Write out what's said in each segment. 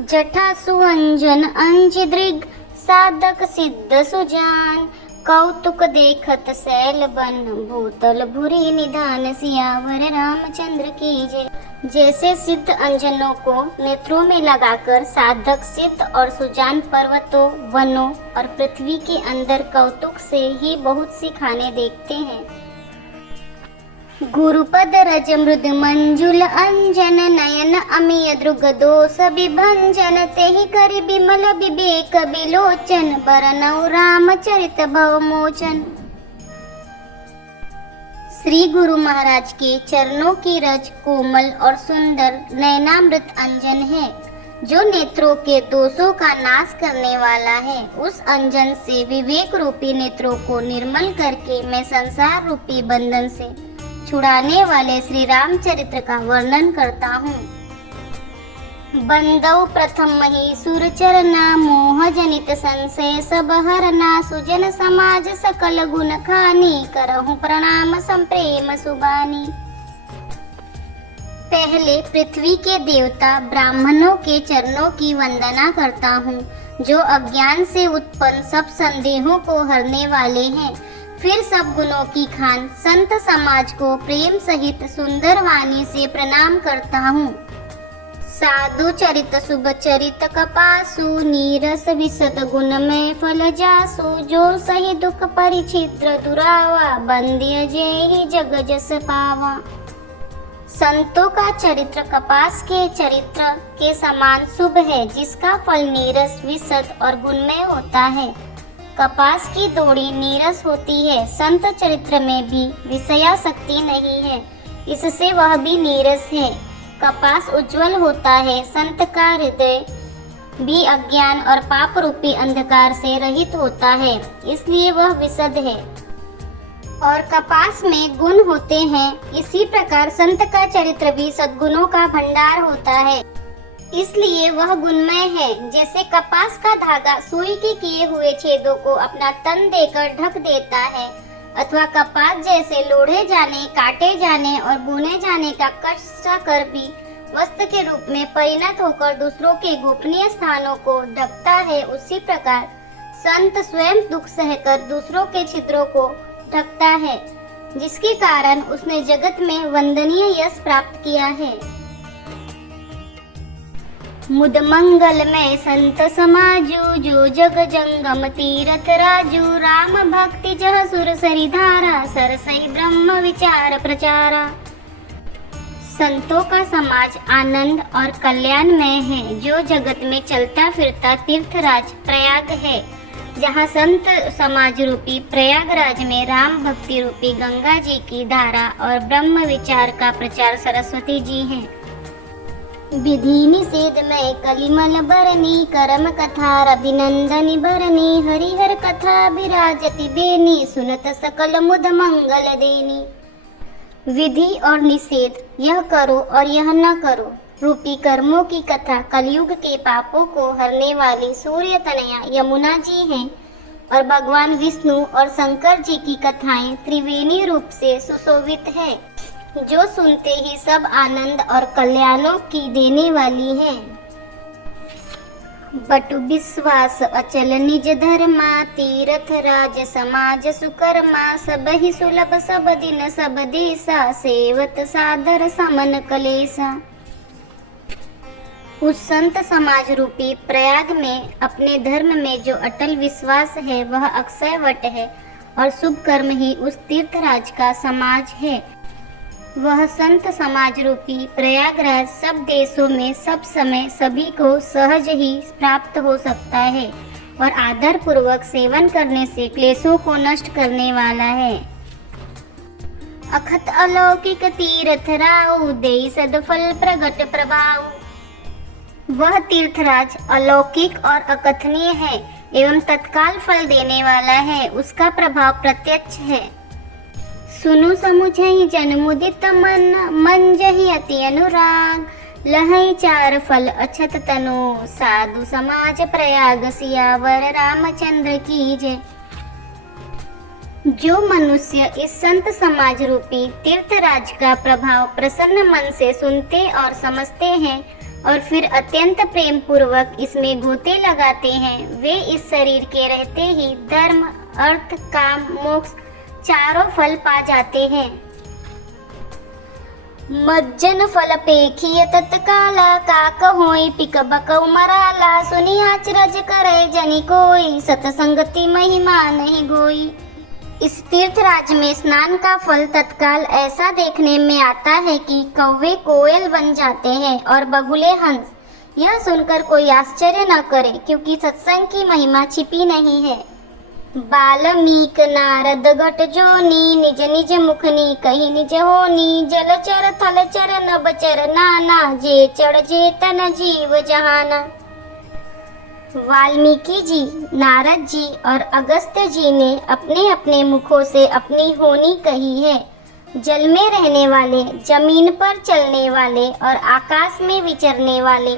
जठा सुअंजन अंजदृग साधक सिद्ध सुजान, कौतुक देखत सैल बन भूतल भूरि निधान, सियावर रामचंद्र की जय। जैसे सिद्ध अंजनों को नेत्रों में लगाकर साधक सिद्ध और सुजान पर्वतों, वनों और पृथ्वी के अंदर कौतुक से ही बहुत सी खाने देखते हैं। गुरुपद रज मृद मंजुल अंजन, नयन अमिय दृग दोष विभंजन, तेहि करि बिमल विवेक विलोचन, बरनउ रामचरित भवमोचन। श्री गुरु महाराज के चरणों की रज कोमल और सुंदर नयनामृत अंजन है, जो नेत्रों के दोषों का नाश करने वाला है। उस अंजन से विवेक रूपी नेत्रों को निर्मल करके मैं संसार रूपी बंधन से छुड़ाने वाले श्री रामचरित्र का वर्णन करता हूँ। बंदौ प्रथम मही सुर चरना, मोह जनित संशय सब हरना, सुजन समाज सकल गुण खानी, करहु प्रणाम संप्रेम सुबानी। पहले पृथ्वी के देवता ब्राह्मणों के चरणों की वंदना करता हूँ, जो अज्ञान से उत्पन्न सब संदेहों को हरने वाले हैं। फिर सब गुणों की खान संत समाज को प्रेम सहित सुंदर वाणी से प्रणाम करता हूँ। साधु चरित शुभ चरित कपासु, नीरस विशद गुण में फल जासु, जो सही दुख परिचित्र दुरावा, बंदिय जेहि जग जस पावा। संतों का चरित्र कपास के चरित्र के समान शुभ है, जिसका फल नीरस विशद और गुणमय होता है। कपास की डोरी नीरस होती है, संत चरित्र में भी विषयासक्ति नहीं है, इससे वह भी नीरस है। कपास उज्जवल होता है, संत का हृदय भी अज्ञान और पाप रूपी अंधकार से रहित होता है, इसलिए वह विशद है। और कपास में गुण होते हैं, इसी प्रकार संत का चरित्र भी सद्गुणों का भंडार होता है, इसलिए वह गुणमय है। जैसे कपास का धागा सुई के किए हुए छेदों को अपना तन देकर ढक देता है, अथवा कपास जैसे लोढ़े जाने, काटे जाने और बुने जाने का कष्ट कर भी वस्त्र के रूप में परिणत होकर दूसरों के गोपनीय स्थानों को ढकता है, उसी प्रकार संत स्वयं दुख सहकर दूसरों के छिद्रों को ढकता है, जिसके कारण उसने जगत में वंदनीय यश प्राप्त किया है। मुद मंगल में संत समाजू, जो जग जंगम तीरथ राजू, राम भक्ति जह सुर सरी धारा, सरसई ब्रह्म विचार प्रचारा। संतों का समाज आनंद और कल्याणमय है, जो जगत में चलता फिरता तीर्थराज प्रयाग है, जहाँ संत समाज रूपी प्रयागराज में राम भक्ति रूपी गंगा जी की धारा और ब्रह्म विचार का प्रचार सरस्वती जी हैं। विधि निषेध में कलिमल बरनी, कर्म कथा अभिनंदनी बरनी, हरिहर कथा विराजति बेनी, सुनत सकल मुद मंगल देनी। विधि और निषेध, यह करो और यह न करो रूपी कर्मों की कथा कलयुग के पापों को हरने वाली सूर्य तनया यमुना जी हैं, और भगवान विष्णु और शंकर जी की कथाएं त्रिवेणी रूप से सुशोभित है, जो सुनते ही सब आनंद और कल्याणों की देने वाली है। बटु विश्वास अचल निज धर्मा, तीर्थ राज समाज सुकर्मा, सब ही सुलभ सब दिन सब देसा, सेवत सादर समन कलेसा। उस संत समाज रूपी प्रयाग में अपने धर्म में जो अटल विश्वास है, वह अक्षय वट है, और शुभ कर्म ही उस तीर्थराज का समाज है। वह संत समाज रूपी प्रयागराज सब देशों में सब समय सभी को सहज ही प्राप्त हो सकता है, और आदर पूर्वक सेवन करने से क्लेशों को नष्ट करने वाला है। अखत अलौकिक तीर्थ राउ, देई सदफल प्रगट प्रभाव। वह तीर्थराज अलौकिक और अकथनीय है एवं तत्काल फल देने वाला है, उसका प्रभाव प्रत्यक्ष है। सुनु समुझई जन मुदित मन, मन जहि अति अनुराग, लहई चार फल अछत तनु, साधु समाज प्रयाग सियावर रामचंद्र की जय। जो मनुष्य इस संत समाज रूपी तीर्थराज का प्रभाव प्रसन्न मन से सुनते और समझते हैं, और फिर अत्यंत प्रेम पूर्वक इसमें गोते लगाते हैं, वे इस शरीर के रहते ही धर्म, अर्थ, काम, मोक्ष चारों फल पा जाते हैं। मज्जन फल पेखिय तत्काला, काक होई पिक बकौ मराला, सुनी आचरज करे जनि कोई, सतसंगति महिमा नहीं गोई। इस तीर्थराज में स्नान का फल तत्काल ऐसा देखने में आता है कि कौवे कोयल बन जाते हैं और बगुले हंस। यह सुनकर कोई आश्चर्य न करे, क्योंकि सत्संग की महिमा छिपी नहीं है। बाल्मीक नारद गट जोनी, निज निज मुखनी कही निज होनी, जलचर थलचर नभचर नाना, जे चढ़ जे तन जीव जहाना। वाल्मीकि जी, नारद जी और अगस्त्य जी ने अपने अपने मुखों से अपनी होनी कही है। जल में रहने वाले, जमीन पर चलने वाले और आकाश में विचरने वाले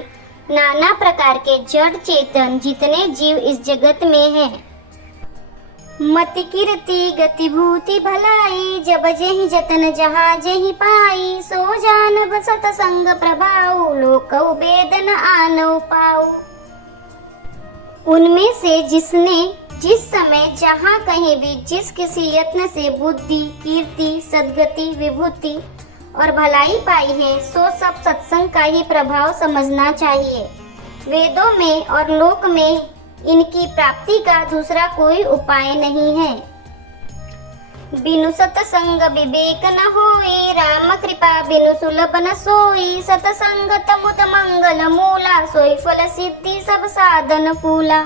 नाना प्रकार के जड़ चेतन जितने जीव इस जगत में हैं। मति कीर्ति गति भूति भलाई, जब जेहि जतन जहाँ जेहि पाई, सो जानब सतसंग प्रभाऊ, लोकउ वेद न आनौ पाऊ। उनमें से जिसने जिस समय जहाँ कहीं भी जिस किसी यत्न से बुद्धि, कीर्ति, सद्गति, विभूति और भलाई पाई है, सो सब सत्संग का ही प्रभाव समझना चाहिए। वेदों में और लोक में इनकी प्राप्ति का दूसरा कोई उपाय नहीं है। बिनु सतसंग विवेक न होई, राम कृपा बिनु सुलभ न सोई, सतसंग तमुत मंगल मूला, सोई फल सिद्धि सब साधन फूला।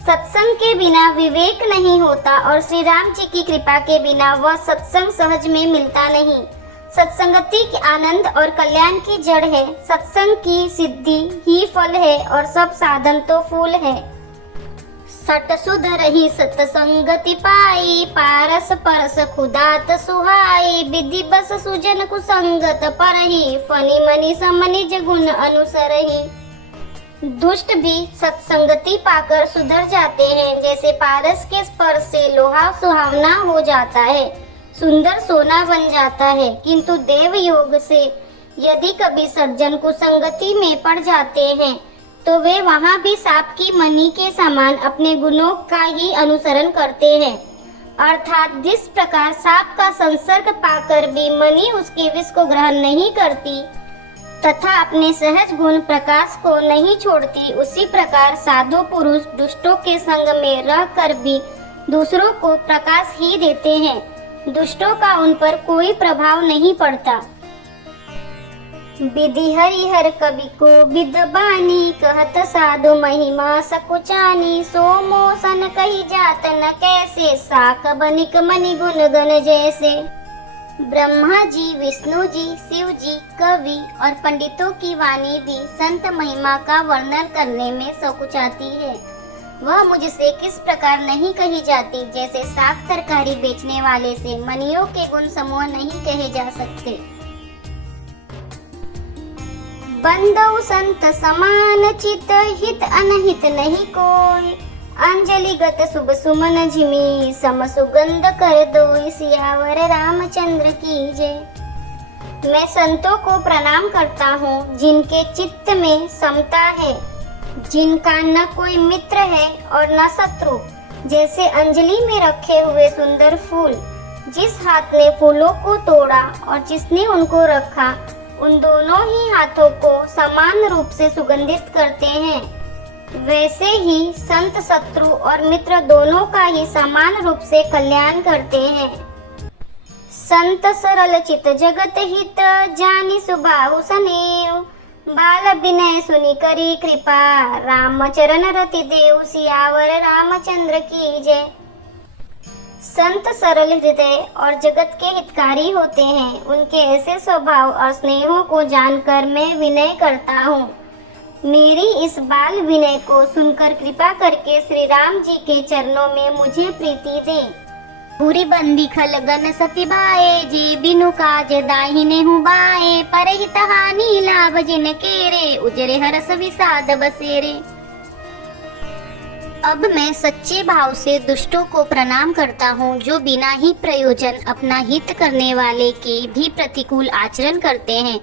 सत्संग के बिना विवेक नहीं होता और श्री राम जी की कृपा के बिना वह सत्संग सहज में मिलता नहीं। सत्संगति के आनंद और कल्याण की जड़ है, सत्संग की सिद्धि ही फल है और सब साधन तो फूल है। सट सुधर ही सत्संगति पाई, पारस परस खुदात सुहाई, विधि बस सुजन कुसंगत परही, फनि मनि समनिज गुण अनुसरही। दुष्ट भी सत्संगति पाकर सुधर जाते हैं, जैसे पारस के स्पर्श से लोहा सुहावना हो जाता है, सुंदर सोना बन जाता है। किंतु देव योग से यदि कभी सज्जन कुसंगति में पड़ जाते हैं, तो वे वहाँ भी सांप की मणि के समान अपने गुणों का ही अनुसरण करते हैं। अर्थात जिस प्रकार सांप का संसर्ग पाकर भी मणि उसके विष को ग्रहण नहीं करती तथा अपने सहज गुण प्रकाश को नहीं छोड़ती, उसी प्रकार साधु पुरुष दुष्टों के संग में रहकर भी दूसरों को प्रकाश ही देते हैं। दुष्टों का उन पर कोई प्रभाव नहीं पड़ता। विधि हरिहर कवि को विद बानी, कहत साधु महिमा सकुचानी, सोमो सन कही जात न कैसे, साक बनिक मनि गुण गण जैसे। ब्रह्मा जी, विष्णु जी, शिव जी, कवि और पंडितों की वाणी भी संत महिमा का वर्णन करने में सकुचाती है। वह मुझसे किस प्रकार नहीं कही जाती, जैसे साग तरकारी बेचने वाले से मनियों के गुण समूह नहीं कहे जा सकते। बंदौ संत समान चित, हित अनहित नहीं कोई, अंजलि गत शुभ सुमन झिमी, सम सुगंध कर दो सियावर रामचंद्र की जय। मैं संतों को प्रणाम करता हूँ, जिनके चित्त में समता है, जिनका न कोई मित्र है और न शत्रु, जैसे अंजलि में रखे हुए सुंदर फूल। जिस हाथ ने फूलों को तोड़ा और जिसने उनको रखा, उन दोनों ही हाथों को समान रूप से सुगंधित करते हैं। वैसे ही संत शत्रु और मित्र दोनों का ही समान रूप से कल्याण करते हैं। संत सरल चित जगत हित, जानी सुबाहु सनेऊ, बाल विनय सुनि करी कृपा, राम चरण रति देव सियावर रामचंद्र की जय। संत सरल हृदय और जगत के हितकारी होते हैं। उनके ऐसे स्वभाव और स्नेहों को जानकर मैं विनय करता हूँ। मेरी इस बाल विनय को सुनकर कृपा करके श्री राम जी के चरणों में मुझे प्रीति दे। पूरी बंदी खलगन सती बाए, जे बिनु काज दाहिने हूँ बाए, परहित हानि लाभ जिन केरे, उजरे हरस विषाद बसेरे। अब मैं सच्चे भाव से दुष्टों को प्रणाम करता हूँ, जो बिना ही प्रयोजन अपना हित करने वाले के भी प्रतिकूल आचरण करते हैं।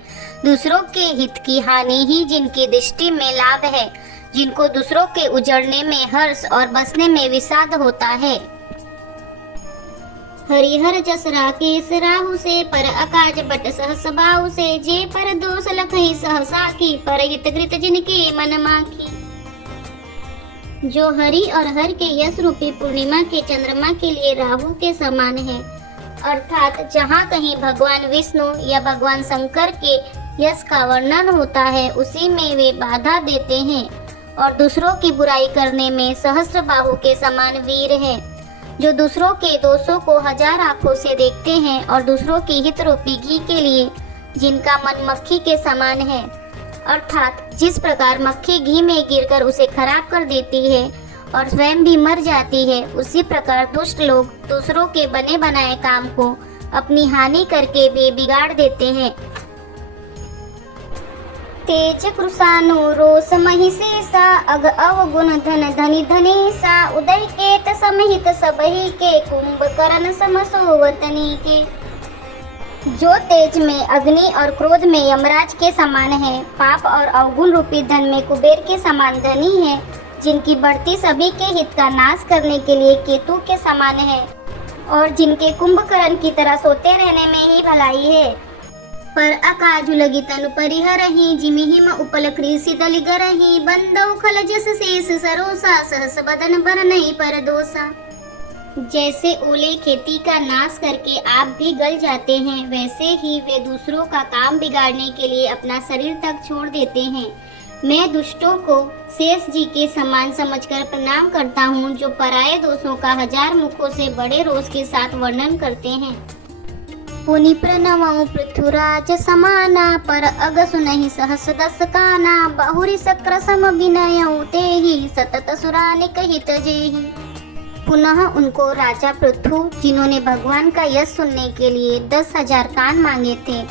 दूसरों के हित की हानि ही जिनकी दृष्टि में लाभ है, जिनको दूसरों के उजड़ने में हर्ष और बसने में विषाद होता है। हरिहर जस राकेश राहु से, पर अकाज बट सहस बाहु से, जे पर दोष लखई सहसा की, पर हित कृत जिनके मन माखी। जो हरि और हर के यश रूपी पूर्णिमा के चंद्रमा के लिए राहु के समान है, अर्थात जहाँ कहीं भगवान विष्णु या भगवान शंकर के यश का वर्णन होता है, उसी में वे बाधा देते हैं और दूसरों की बुराई करने में सहस्त्र बाहु के समान वीर है, जो दूसरों के दोषों को हजार आंखों से देखते हैं और दूसरों की हित रूपी घी के लिए जिनका मन मक्खी के समान है, अर्थात जिस प्रकार मक्खी घी में गिरकर उसे खराब कर देती है और स्वयं भी मर जाती है, उसी प्रकार दुष्ट लोग दूसरों के बने बनाए काम को अपनी हानि करके भी बिगाड़ देते हैं। तेज कृषानु रोष महिषेषा, अग अवगुण धन धनि धनेशा, उदय केत समहित सबही के, कुंभकर्ण समसोवतनी के। जो तेज में अग्नि और क्रोध में यमराज के समान है, पाप और अवगुण रूपी धन में कुबेर के समान धनी है, जिनकी बढ़ती सभी के हित का नाश करने के लिए केतु के समान है और जिनके कुंभकर्ण की तरह सोते रहने में ही भलाई है। पर अकाजु लगी तनु परिहरहि, जिमि हिम उपल कृषि दलि गरहि, बंदौ खल जस शेष सरोसा, सहस बदन बरनहि पर दोषा। जैसे ओले खेती का नाश करके आप भी गल जाते हैं, वैसे ही वे दूसरों का काम बिगाड़ने के लिए अपना शरीर तक छोड़ देते हैं। मैं दुष्टों को शेष जी के समान समझकर प्रणाम करता हूँ, जो पराये दोषों का हजार मुखों से बड़े रोष के साथ वर्णन करते हैं। पुनि प्रणवं पृथुराज समाना, पर अग सुनहि सहस दस काना, बहुरी सक्र सम विनयं तेहि, सतत सुरानिक हित जेहि। पुनः उनको राजा पृथु, जिन्होंने भगवान का यश सुनने के लिए 10,000 कान मांगे थे,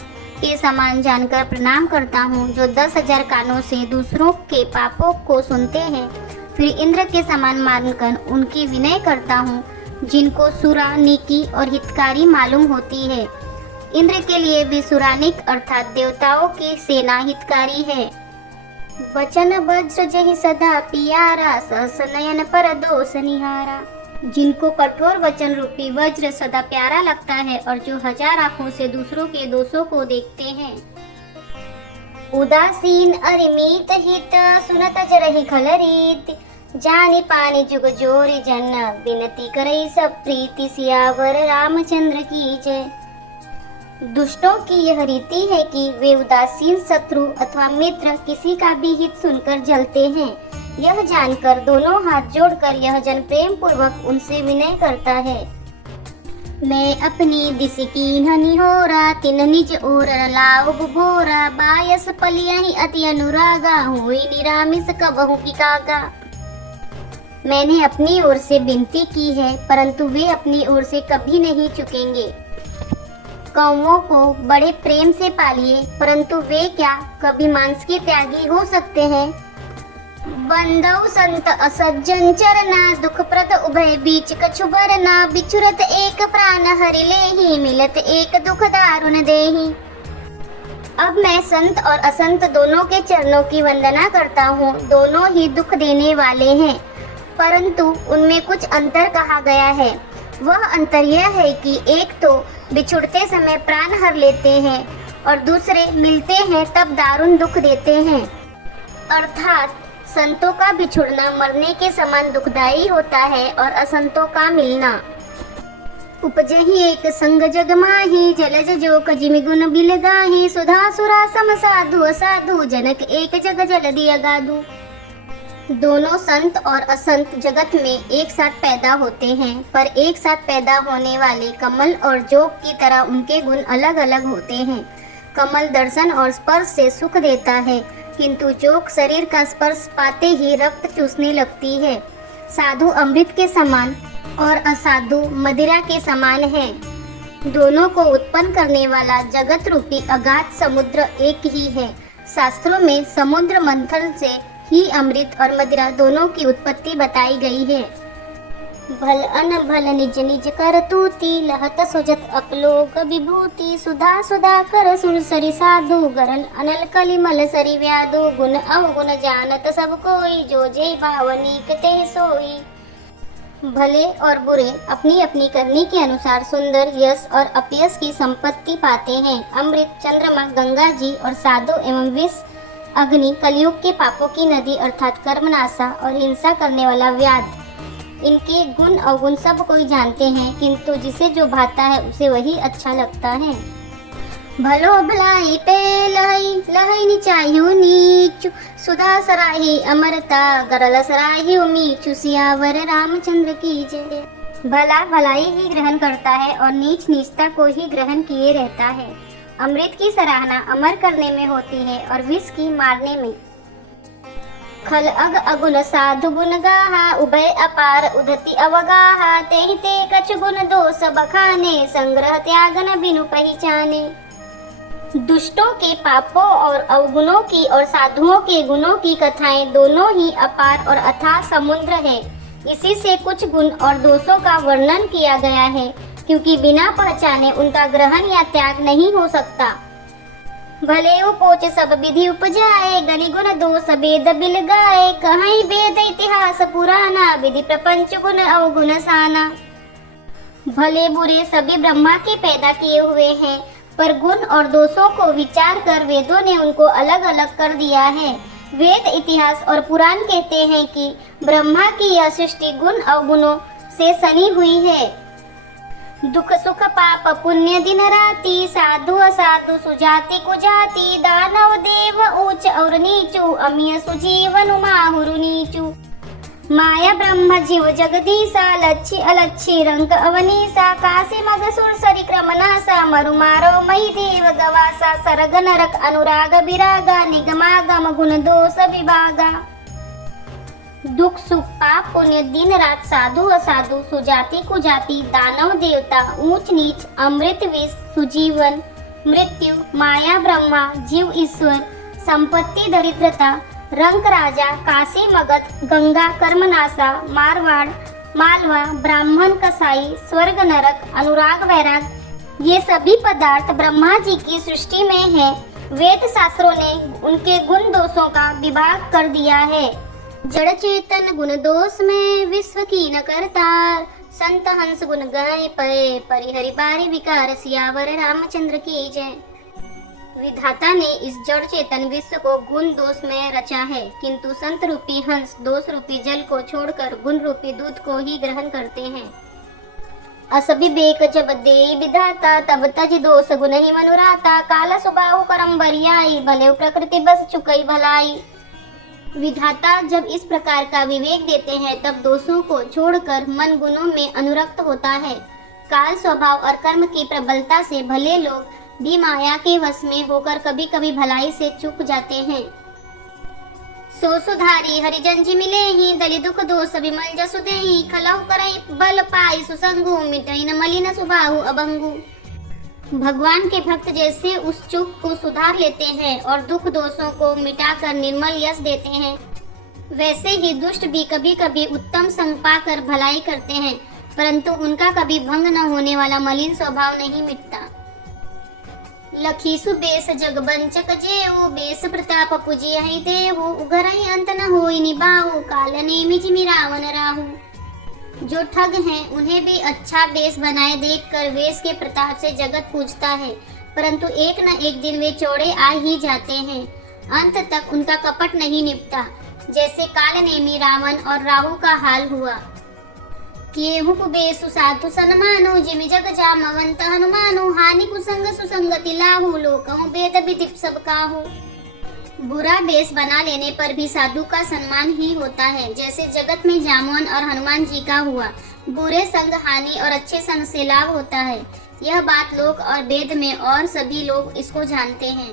के समान जानकर प्रणाम करता हूँ, जो 10,000 कानों से दूसरों के पापों को सुनते हैं। फिर इंद्र के समान मानकर उनकी विनय करता हूँ, जिनको सुरानिकी और हितकारी मालूम होती है। इंद्र के लिए भी सुरानिक अर्थात देवताओं की सेना हितकारी है। वचन वज्र जहि सदा पियारा, सहस नयन पर दोष निहारा। जिनको कठोर वचन रूपी वज्र सदा प्यारा लगता है और जो हजार आंखों से दूसरों के दोषों को देखते हैं। उदासीन अरिमित हित, सुनत जरहि खल रीत, जानि पानी जुग जोरी जन, विनती करई सब प्रीति, सियावर रामचंद्र की जय। दुष्टों की यह रीति है कि वे उदासीन शत्रु अथवा मित्र किसी का भी हित सुनकर जलते हैं। यह जानकर दोनों हाथ जोड़कर यह जन प्रेम पूर्वक उनसे विनय करता है। मैं अपनी दिस कीन्ह निहोरा, तिन निज ओर लाओ भोरा, बायस पलियहि अति अनुरागा, हुई निरामिस कबहु की कागा। मैंने अपनी ओर से विनती की है, परंतु वे अपनी ओर से कभी नहीं चुकेंगे। कौवों को बड़े प्रेम से पालिए, परंतु वे क्या कभी मांस के त्यागी हो सकते हैं। बंदौ संत असज्जन चरना, दुख प्रद उभय बीच कछु भरना, बिछुरत एक प्राण हरि लेहि, मिलत एक दुख दारुण देहि। अब मैं संत और असंत दोनों के चरणों की वंदना करता हूँ। दोनों ही दुख देने वाले हैं, परंतु उनमें कुछ अंतर कहा गया है। वह अंतर यह है कि एक तो बिछुड़ते समय प्राण हर लेते हैं और दूसरे मिलते हैं तब दारुण दुख देते हैं। अर्थात संतों का बिछुड़ना मरने के समान दुखदायी होता है और असंतों का मिलना। उपजहि एक संग जग माही, जलज जोक जिमि गुण बिल गाही, सुधा सुरा सम साधु असाधु, जनक एक जग जलधि अगाधु। दोनों संत और असंत जगत में एक साथ पैदा होते हैं, पर एक साथ पैदा होने वाले कमल और जोग की तरह उनके गुण अलग अलग होते हैं। कमल दर्शन और स्पर्श से सुख देता है, किंतु जोग शरीर का स्पर्श पाते ही रक्त चूसने लगती है। साधु अमृत के समान और असाधु मदिरा के समान है। दोनों को उत्पन्न करने वाला जगत रूपी अगाध समुद्र एक ही है। शास्त्रों में समुद्र मंथन से ही अमृत और मदिरा दोनों की उत्पत्ति बताई गई है। भल अन भल निज निज कर तूती, लहत सुजत अपलोक विभूति, सुधा सुधा कर सुरसरी साधु, गरल अनल कलिमल सरी व्याधु, गुण अवगुण जानत सब कोई, जो जय भावनीक ते सोई। भले और बुरे अपनी अपनी करनी के अनुसार सुंदर यश और अपयश की संपत्ति पाते हैं। अमृत, चंद्रमा, गंगा जी और साधु एवं विष अग्नि कलयुग के पापों की नदी अर्थात कर्मनाशा और हिंसा करने वाला व्याध, इनके गुण अवगुण सब कोई जानते हैं, किंतु जिसे जो भाता है उसे वही अच्छा लगता है। भलो भलाई पे लहई लहई निचायु नीचु, सुधा सराही अमरता, गरल सराही मीचु, सियावर रामचंद्र की जय। भला भलाई ही ग्रहण करता है और नीच नीचता को ही ग्रहण किए रहता है। अमृत की सराहना अमर करने में होती है और विष की मारने में। खल अग अगुण साधु गुण गाहा, उभय अपार उधति अवगाहा, ते ते कछ गुण दोष बखाने, संग्रह त्यागन बिनु पहचाने। दुष्टों के पापों और अवगुणों की और साधुओं के गुणों की कथाएं दोनों ही अपार और अथाह समुद्र है। इसी से कुछ गुण और दोषों का वर्णन किया गया है, क्योंकि बिना पहचाने उनका ग्रहण या त्याग नहीं हो सकता। भले उपोच सब विधि उपजाए, गणि गुण दोष वेद बिल गाए, कहीं वेद इतिहास पुराना, विधि प्रपंच गुण अवगुण साना। भले बुरे सभी ब्रह्मा के पैदा किए हुए हैं, पर गुण और दोषों को विचार कर वेदों ने उनको अलग अलग कर दिया है। वेद, इतिहास और पुराण कहते हैं कि ब्रह्मा की यह सृष्टि गुण अवगुणों से सनी हुई है। दुख सुख पाप पुण्य दिन राति, साधु असाधु सुजाति कुजाति, दानव देव ऊंच और नीचू, अमीय सुजीवन माहुरु नीचू। माया ब्रह्म जीव जगदीसा, लच्छी अलच्छी रंग अवनीसा, काशी मग सुर सरी क्रमनासा, मरु मारो मही देव गवासा, सरग नरक अनुराग विरागा, निगमागम गुण दोष विभागा। दुख सुख पाप पुण्य दिन रात, साधु असाधु सुजाति कुजाति, दानव देवता ऊंच नीच, अमृत विष सुजीवन मृत्यु, माया ब्रह्मा जीव ईश्वर, संपत्ति दरिद्रता, रंक राजा, काशी मगध, गंगा कर्मनाशा, मारवाड़ मालवा, ब्राह्मण कसाई, स्वर्ग नरक, अनुराग वैराग, ये सभी पदार्थ ब्रह्मा जी की सृष्टि में है। वेद शास्त्रों ने उनके गुण दोषों का विभाग कर दिया है। जड़ चेतन गुण दोष में विश्व की न करतार, संत हंस गुण गाए पए, परिहरि बारी विकार, सियावर रामचंद्र की जय। विधाता ने इस जड़ चेतन विश्व को गुण दोष में रचा है, किंतु संत रूपी हंस दोष रूपी जल को छोड़कर गुण रूपी दूध को ही ग्रहण करते हैं। असबिबेक जब दे विधाता, तब तज दोष गुण ही मनुराता, काला सुबाहु करम बरियाई, भले प्रकृति बस चुकई भलाई। विधाता जब इस प्रकार का विवेक देते हैं, तब दोषों को छोड़कर मन गुणों में अनुरक्त होता है। काल स्वभाव और कर्म की प्रबलता से भले लोग भी माया के वश में होकर कभी कभी भलाई से चूक जाते हैं। सो सुधारी हरिजन जी मिले ही, दलि दुख दोष विमल जसु देहि, खलहु करई बल पाई सुसंगु, मिटई न मलिन सुबाहु अभंगु। भगवान के भक्त जैसे उस चूक को सुधार लेते हैं और दुख दोषों को मिटाकर निर्मल यश देते हैं, वैसे ही दुष्ट भी कभी कभी उत्तम संग पाकर भलाई करते हैं, परंतु उनका कभी भंग न होने वाला मलिन स्वभाव नहीं मिटता। लखीसु बेस जग बंचक जेऊ, बेस प्रताप पुजियहि देहु, उगरहि अंत न होई निभाऊ, काल नेमि जिमि रावण राहु। जो ठग हैं उन्हें भी अच्छा बेस बनाए देखकर वेश के प्रताप से जगत पूजता है, परंतु एक न एक दिन वे चौड़े आ ही जाते हैं, अंत तक उनका कपट नहीं निपटा, जैसे काल नेमि रावण और राहु का हाल हुआ। किएहु कुबेसु साधु सन्मानु, जिमि जग जामवंत हनुमानु, हानि कुसंग सुसंगति लाहु, लोकहु भेद विधि सब काहू। बुरा बेस बना लेने पर भी साधु का सम्मान ही होता है, जैसे जगत में जामवन और हनुमान जी का हुआ। बुरे संग हानि और अच्छे संग से लाभ होता है, यह बात लोक और वेद में और सभी लोग इसको जानते हैं।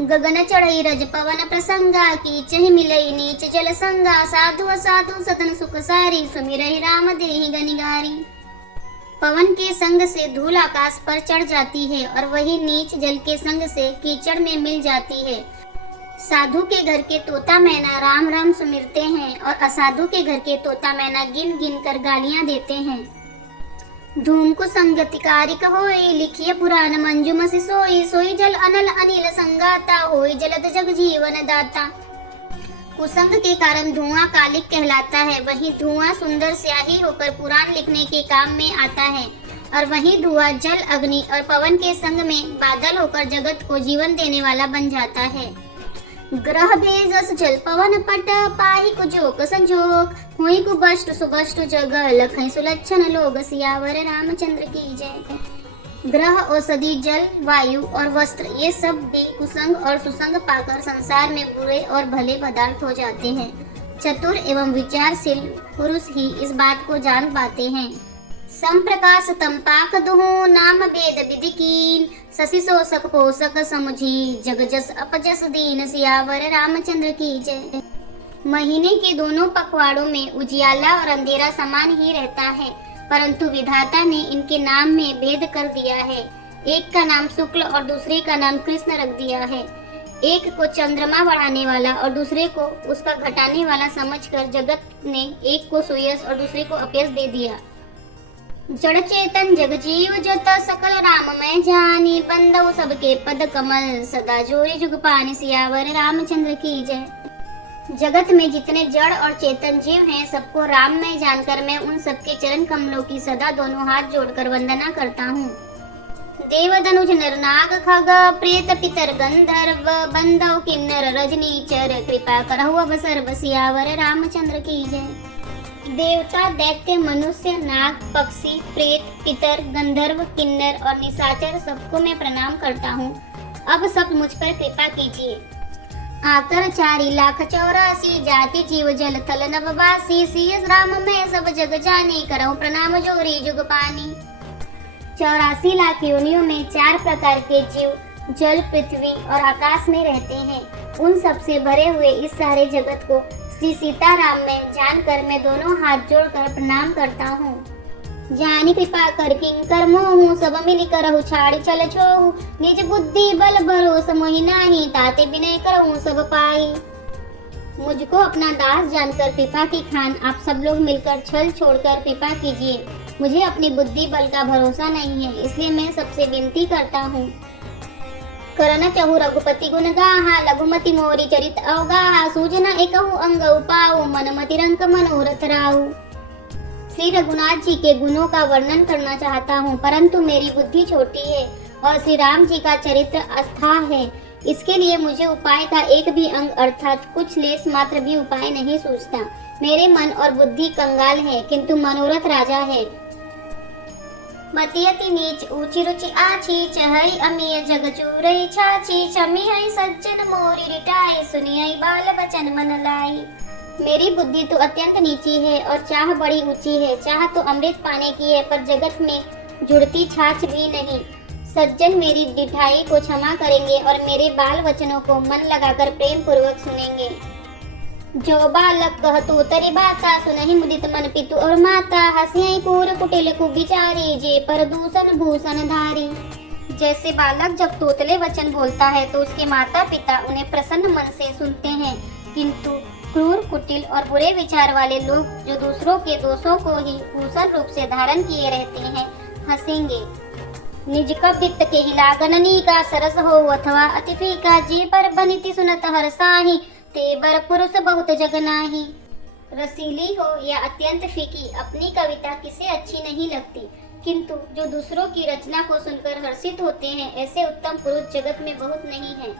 गगन चढ़ई रज पवन प्रसंगा, कीचहि मिलई नीच जल संगा, साधु असाधु सतन सुख सारी, सुमिरहि राम देहि गनिगारी। पवन के संग से धूल आकाश पर चढ़ जाती है और वही नीच जल के संग से कीचड़ में मिल जाती है। साधु के घर के तोता मैना राम राम सुमिरते हैं और असाधु के घर के तोता मैना गिन गिन कर गालियां देते हैं। धूम को संगतिकारिक होई, लिखिए पुराण मंजुम सि सोई, सोई जल अनल अनिल संगाता, होई जलद जग जीवन दाता। कुसंग के कारण धुआं कालिक कहलाता है, वहीं धुआं सुंदर स्याही होकर पुराण लिखने के काम में आता है, और वहीं धुआं जल अग्नि और पवन के संग में बादल होकर जगत को जीवन देने वाला बन जाता है। ग्रह भेजस जल पवन पट, पाही को जोक संजोग, हुई को बष्ट सुबष्ट जग, लखई सुलक्षण लोग, सियावर रामचंद्र की जय। ग्रह औषधि जल वायु और वस्त्र ये सब भी कुसंग और सुसंग पाकर संसार में बुरे और भले पदार्थ हो जाते हैं। चतुर एवं विचारशील पुरुष ही इस बात को जान पाते हैं। संप्रकाश तंपाक दुहु, नाम वेद विधि कीन, शशि शोषक पोषक समुझी, जग जस अपजस दीन, सियावर रामचंद्र की जय। महीने के दोनों पखवाड़ों में उजियाला और अंधेरा समान ही रहता है, परंतु विधाता ने इनके नाम में भेद कर दिया है। एक का नाम शुक्ल और दूसरे का नाम कृष्ण रख दिया है। एक को चंद्रमा बढ़ाने वाला और दूसरे को उसका घटाने वाला समझकर जगत ने एक को सुयश और दूसरे को अपयश दे दिया। जड़ चेतन जग जीव जत, सकल राम मैं जानी, बंदौ सबके पद कमल, सदा जोरी जुग पानी, सियावर रामचंद्र की जय। जगत में जितने जड़ और चेतन जीव हैं, सबको राम में जानकर मैं उन सबके चरण कमलों की सदा दोनों हाथ जोड़कर वंदना करता हूँ। देव धनुज नर नाग खग, प्रेत पितर गंधर्व, बंधव किन्नर रजनीचर, कृपा करहु अब सर्व, सियावर रामचंद्र की जय। देवता दैत्य मनुष्य नाग पक्षी प्रेत पितर गंधर्व किन्नर और निशाचर सबको मैं प्रणाम करता हूँ। अब सब मुझ पर कृपा कीजिए। आकर 4,84,00,000 जाति जीव जल थल नववासी, सियस राम मैं सब जग जानी, करहु प्रणाम जोरी जुग पानी। 84 लाख योनियों में 4 प्रकार के जीव जल पृथ्वी और आकाश में रहते हैं। उन सब से भरे हुए इस सारे जगत को श्री सीताराम में जानकर मैं दोनों हाथ जोड़कर प्रणाम करता हूँ। जानी कृपा कर किंकर मोहू, सब मिली करहु छाड़ी चल छोहू, निज बुद्धि बल भरोस मोहि नाही, ताते विनय करहु सब पाई। मुझको अपना दास जानकर कृपा की खान आप सब लोग मिलकर छल छोड़कर कृपा कीजिए। मुझे अपनी बुद्धि बल का भरोसा नहीं है, इसलिए मैं सबसे विनती करता हूँ। करन चहु रघुपति गुण गाहा, लघुमति मोरी चरित अवगाहा, सूजना एकहु अंग उपाऊ, मनमति रंक मनोरथ राहु। श्री रघुनाथ जी के गुणों का वर्णन करना चाहता हूँ, परंतु मेरी बुद्धि छोटी है और श्री राम जी का चरित्र अस्थाह है। इसके लिए मुझे उपाय का एक भी अंग अर्थात कुछ लेस मात्र भी उपाय नहीं सूझता। मेरे मन और बुद्धि कंगाल है, किंतु मनोरथ राजा है। मति अति नीच ऊंची रुचि आछी, चहई अमीय जग चूरई छाछी, छमी हई सज्जन मोरी रिटाई, सुनियई बाल बचन मन लाई। मेरी बुद्धि तो अत्यंत नीची है और चाह बड़ी ऊंची है। चाह तो अमृत पाने की है, पर जगत में जुड़ती छाछ भी नहीं। सज्जन मेरी डिठाई को क्षमा करेंगे और मेरे बाल वचनों को मन लगाकर प्रेम पूर्वक सुनेंगे। जो बालक कहतु तरी बाता, सुनहि मुदित मन पितु और माता, हंसियई कूर कुटिल कुबिचारी, जे पर दूषण भूषण धारी। जैसे बालक जब तोतले वचन बोलता है तो उसके माता पिता उन्हें प्रसन्न मन से सुनते हैं, किंतु क्रूर कुटिल और बुरे विचार वाले लोग जो दूसरों के दोषों को ही भूषण रूप से धारण किए रहते हैं, हंसेंगे। निज कबित के ही लागननी का सरस हो अथवा अति फीका, जे पर बनिति सुनत हरसाही, ते बर पुरुष बहुत जग नाही। रसीली हो या अत्यंत फीकी, अपनी कविता किसे अच्छी नहीं लगती, किंतु जो दूसरों की रचना को सुनकर हर्षित होते हैं, ऐसे उत्तम पुरुष जगत में बहुत नहीं है।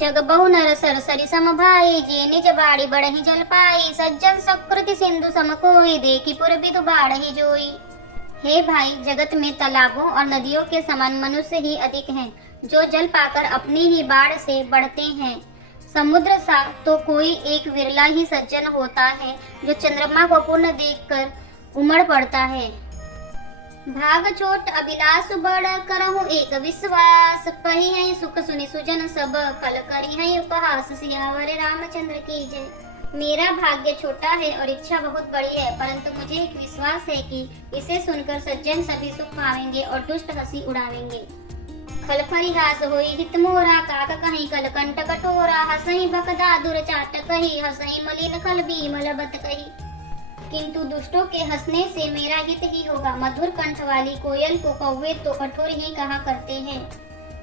जग बहु नर सर सरि सम भाई, जे निज बाड़ी बढ़ही जल पाई, सज्जन सकृति सिंधु सम कोई, देखी पुर बिदु बाढ़ही जोई। हे भाई, जगत में तालाबों और नदियों के समान मनुष्य ही अधिक हैं, जो जल पाकर अपनी ही बाढ़ से बढ़ते हैं। समुद्र सा तो कोई एक विरला ही सज्जन होता है, जो चंद्रमा को पूर्ण देखकर उमड़ पड़ता है। भाग छोट अभिलाष बड़, करहु एक विश्वास, पही है सुख सुनि सुजन सब, फल करी है उपहास, सियावर रामचंद्र की जय। मेरा भाग्य छोटा है और इच्छा बहुत बड़ी है, परंतु मुझे एक विश्वास है कि इसे सुनकर सज्जन सभी सुख पाएंगे और दुष्ट हंसी उड़ावेंगे। खल परिहास होई हित मोरा, काक कहीं कल कंट कटोरा, हसई बकदादुर चाट कही, हसई मलिन खल बीमल बत कही। किंतु दुष्टों के हंसने से मेरा हित ही होगा। मधुर कंठ वाली कोयल को कौवे तो कठोर ही कहा करते हैं,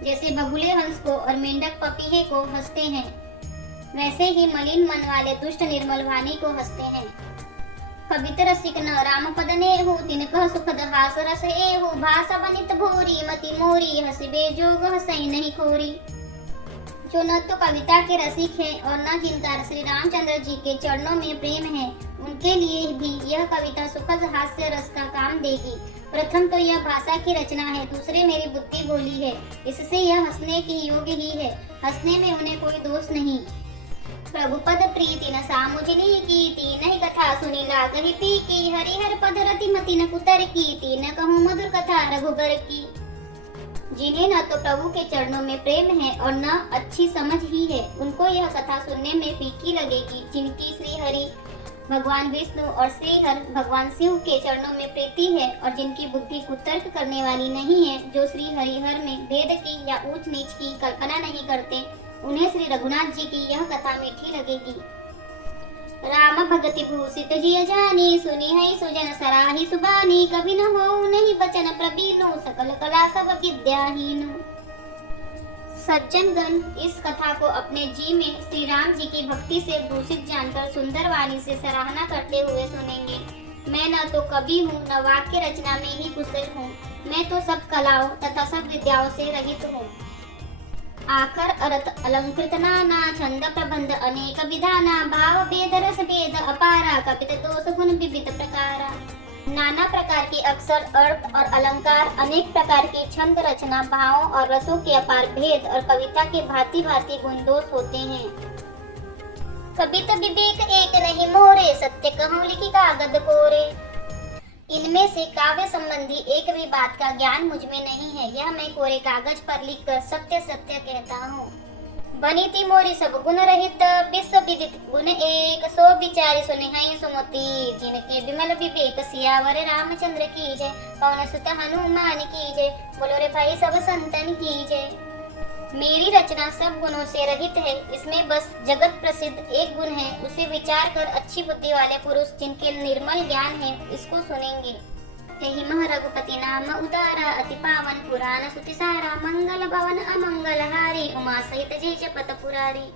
जैसे बगुले हंस को और मेंढक पपीहे को हंसते हैं, वैसे ही मलिन मन वाले दुष्ट निर्मल वाणी को हंसते हैं। कवित रसिक न राम पद नेहु, तिनकह सुखद हास रस एहु, भाषा बनित भोरी मति मोरी, हंसिबे जोग हंसई नहीं खोरी। जो न तो कविता के रसिक हैं और न जिनका श्री रामचंद्र जी के चरणों में प्रेम है, उनके लिए भी यह कविता सुखद हास्य रस का काम देगी। प्रथम तो यह भाषा की रचना है, दूसरे मेरी बुद्धि बोली है, इससे यह हंसने के योग्य ही है। हंसने में उन्हें कोई दोष नहीं। प्रभुपद प्रीति न सामुजनी कीति, नहीं कथा सुनी लागहि पीकी, हरिहर पद रति मति न कुतर कीति, न कहूँ मधुर कथा रघुबर की। जिन्हें न तो प्रभु के चरणों में प्रेम है और न अच्छी समझ ही है, उनको यह कथा सुनने में फीकी लगेगी। जिनकी श्री हरि भगवान विष्णु और श्री हर भगवान शिव के चरणों में प्रीति है और जिनकी बुद्धि कुतर्क करने वाली नहीं है, जो श्री हरिहर में भेद की या ऊंच नीच की कल्पना नहीं करते, उन्हें श्री रघुनाथ जी की यह कथा मीठी लगेगी। राम भगति भूषित जिय जानी, सुनी है सुजन सराही सुबानी, कभी न हो नहीं बचन प्रवीणु, सकल कला सब विद्याहीनु। सज्जन गण इस कथा को अपने जी में श्री राम जी की भक्ति से भूषित जानकर सुंदर वाणी से सराहना करते हुए सुनेंगे। मैं न तो कवि हूँ, न वाक्य रचना में ही कुशल हूँ, मैं तो सब कलाओं तथा सब विद्याओं से रहित हूँ। आकर अर्थ अलंकृत नाना, छंद प्रबंध अनेक विधाना, भाव भेद रस भेद अपारा, कपित दोष गुण विविध प्रकारा। नाना प्रकार के अक्षर, अर्थ और अलंकार, अनेक प्रकार की छंद रचना, भावों और रसों के अपार भेद और कविता के भांति भांति गुण दोष होते हैं। कवित विवेक एक नहीं मोरे, सत्य कहूँ लिखी कागद कोरे। इनमें से काव्य संबंधी एक भी बात का ज्ञान मुझ में नहीं है, यह मैं कोरे कागज पर लिखकर सत्य सत्य कहता हूँ। बनी थी मोरी सब गुण रहित, विश्व विदित गुण एक, सो विचारी सुनिहाई सुमति, जिनके विमल विवेक सियावर रामचंद्र की जय, पवन सुत हनुमान की जय, बोलो रे भाई सब संतन की जय। मेरी रचना सब गुणों से रहित है, इसमें बस जगत प्रसिद्ध एक गुण है, उसे विचार कर अच्छी बुद्धि वाले पुरुष जिनके निर्मल ज्ञान है इसको सुनेंगे। तेहि मह रघुपति नाम उदारा, अति पावन पुराण सुति सारा, मंगल भवन अमंगल हारी, उमा सहित जय जपत पुरारी।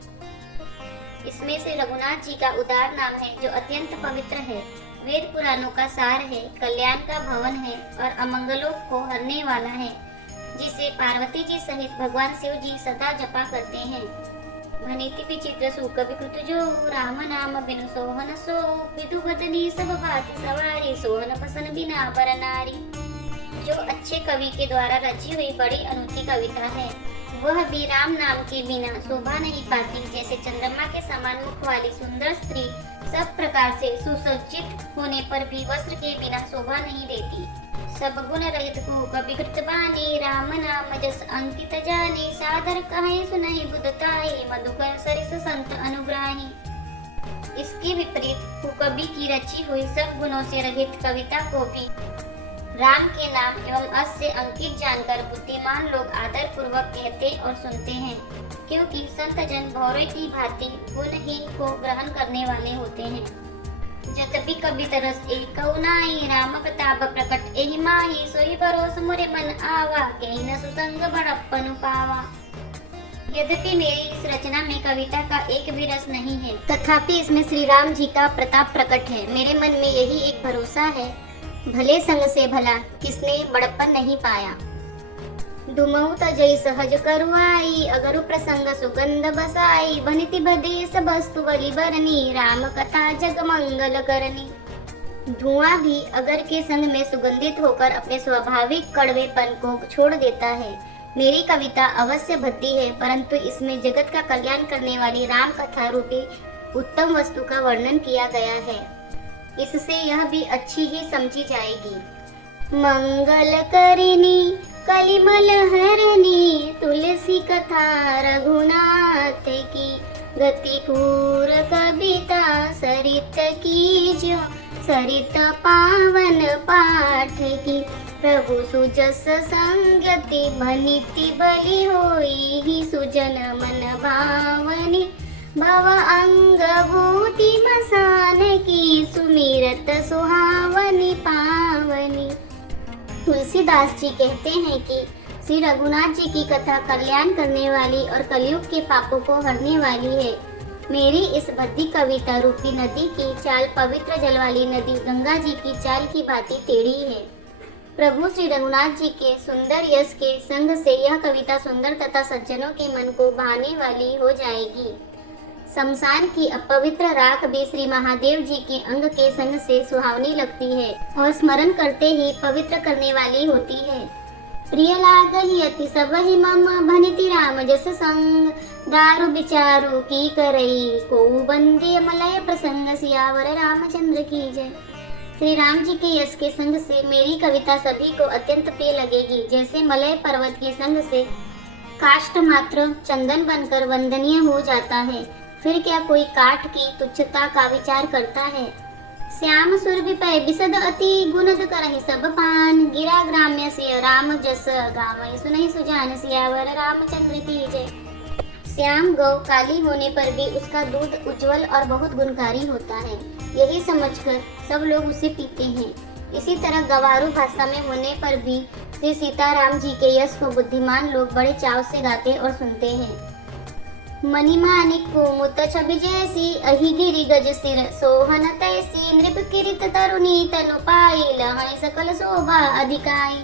इसमें से रघुनाथ जी का उदार नाम है जो अत्यंत पवित्र है, वेद पुराणों का सार है, कल्याण का भवन है और अमंगलों को हरने वाला है, जिसे पार्वती जी सहित भगवान शिव जी सदा जपा करते हैं। भनीति विचित्र सुख विकृत जो, राम नाम बिनु सोहन सो, विदु बदनी सब भांति सवारी, सोहन पसन बिना पर नारी। जो अच्छे कवि के द्वारा रची हुई बड़ी अनूठी कविता है, वह भी राम नाम के बिना शोभा नहीं पाती। जैसे चंद्रमा के समान मुख वाली सुंदर स्त्री सब प्रकार से सुसज्जित होने पर भी वस्त्र के बिना शोभा नहीं देती। सब गुण रहित कवि कृत बानी, राम नाम जस अंकित जानी, सादर कहे सुनहि बुधताई, मधुकर सरिस संत अनुग्राही। इसके विपरीत कवि की रची हुई सब गुणों से रहित कविता को भी राम के नाम एवं अस से अंकित जानकर बुद्धिमान लोग आदर पूर्वक कहते और सुनते हैं, क्योंकि संत जन भौरे की भांति गुणहीन को ग्रहण करने वाले होते हैं। जतपि कवि तरस एक नाई, राम प्रताप प्रकट एहि माही, सोई भरोस मोरे मन आवा, कहीं न सुसंग बड़प्पन पावा। यद्यपि मेरी इस रचना में कविता का एक भी रस नहीं है, तथापि इसमें श्री राम जी का प्रताप प्रकट है। मेरे मन में यही एक भरोसा है, भले संग से भला किसने बड़प्पन नहीं पाया। दुमऊ तजई सहज करुआई, अगरु प्रसंग सुगंध बसाई, भनिति बदेश वस्तु बलि बरनी, राम कथा जग मंगल करनी। धुआं भी अगर के संग में सुगंधित होकर अपने स्वाभाविक कड़वेपन को छोड़ देता है। मेरी कविता अवश्य भद्दी है, परंतु इसमें जगत का कल्याण करने वाली राम कथा रूपी उत्तम वस्तु का वर्णन किया गया है, इससे यह भी अच्छी ही समझी जाएगी। मंगल करिनी कलिमल हरनी, तुलसी कथा रघुनाथ की, गति कूर कविता सरित की, जो सरित पावन पाठ की। प्रभु सुजस संगति भनिति बलि होई ही सुजन मन भावनी भव अंग भूति मसान की सुमिरत सुहावनी पावनी। तुलसीदास जी कहते हैं कि श्री रघुनाथ जी की कथा कल्याण करने वाली और कलयुग के पापों को हरने वाली है। मेरी इस भद्दी कविता रूपी नदी की चाल पवित्र जल वाली नदी गंगा जी की चाल की भांति टेढ़ी है। प्रभु श्री रघुनाथ जी के सुंदर यश के संग से यह कविता सुंदर तथा सज्जनों के मन को भाने वाली हो जाएगी। शमशान की अपवित्र राख भी श्री महादेव जी के अंग के संग से सुहावनी लगती है और स्मरण करते ही पवित्र करने वाली होती है। प्रिय लागहि अति सबहि मम भनिति राम जस संग दारु विचारु की करई को बंदे मलय प्रसंग सियावर रामचंद्र की जय। श्री राम जी के यश के संग से मेरी कविता सभी को अत्यंत प्रिय लगेगी, जैसे मलय पर्वत के संग से काष्ठ मात्र चंदन बनकर वंदनीय हो जाता है। फिर क्या कोई काठ की तुच्छता का विचार करता है। श्याम सुरभि पै बिसद अति गुणद करहि सब पान गिरा ग्राम्य सिय राम जस गावई सुनहि सुजान सियावर रामचंद्र की जय। श्याम गौ काली होने पर भी उसका दूध उज्जवल और बहुत गुणकारी होता है, यही समझकर सब लोग उसे पीते हैं। इसी तरह गवारू भाषा में होने पर भी श्री सीताराम जी के यश को बुद्धिमान लोग बड़े चाव से गाते और सुनते हैं। मणिमाणिक कुमुत छवि जैसी अहि गिरि गज सिर सोहन तैसी नृप किरित तरुणी तनु पाई लहै सकल शोभा अधिकाई।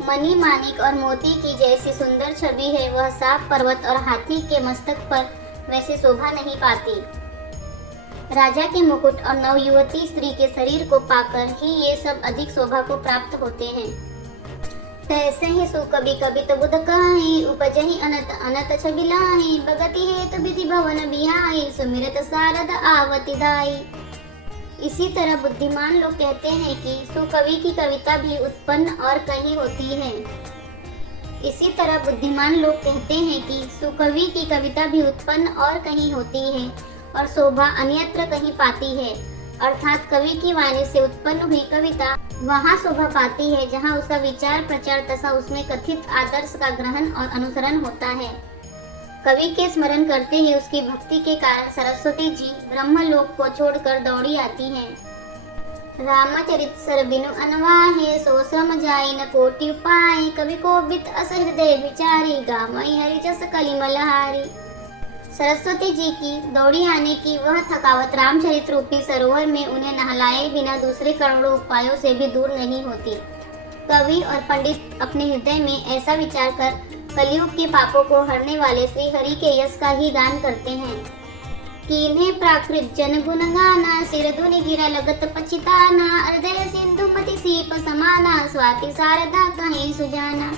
मणि माणिक और मोती की जैसी सुंदर छवि है वह सांप पर्वत और हाथी के मस्तक पर वैसे शोभा नहीं पाती। राजा के मुकुट और नवयुवती स्त्री के शरीर को पाकर ही ये सब अधिक शोभा को प्राप्त होते हैं। तैसे ही सु कभी कभी तो बुध कहाई उपजहि अनत अनत छबिलाई भगति हेतु विधि भवन बिहाई सुमिरत सारद आवति दाई। इसी तरह बुद्धिमान लोग कहते हैं कि सुकवि की कविता भी उत्पन्न और कहीं होती है। इसी तरह बुद्धिमान लोग कहते हैं कि सुकवि की कविता भी उत्पन्न और कहीं होती है और शोभा अन्यत्र कहीं पाती है, अर्थात कवि की वाणी से उत्पन्न हुई कविता वहाँ शोभा पाती है जहाँ उसका विचार प्रचार तथा उसमें कथित आदर्श का ग्रहण और अनुसरण होता है। कवि के स्मरण करते ही उसकी भक्ति के कारण सरस्वती जी ब्रह्मलोक को छोड़कर दौड़ी आती हैं। रामचरित सर बिनु अनवाहे सो श्रम जाई न कोटि उपाय कवि को बित अस हृदय विचारी गावई हरि जस कलिमलहारी। सरस्वती जी की दौड़ी आने की वह थकावट रामचरित रूपी सरोवर में उन्हें नहलाए बिना दूसरे करोड़ों उपायों से भी दूर नहीं होती। कवि और पंडित अपने हृदय में ऐसा विचार कर कलयुग के पापों को हरने वाले श्री हरि के यश का ही गान करते हैं। कीन्हे प्राकृत जन गुण गाना सिर धुनि गिरा लगत पछिताना हृदय सिंधु मति सीप समाना स्वाति शारदा कहीं सुजाना।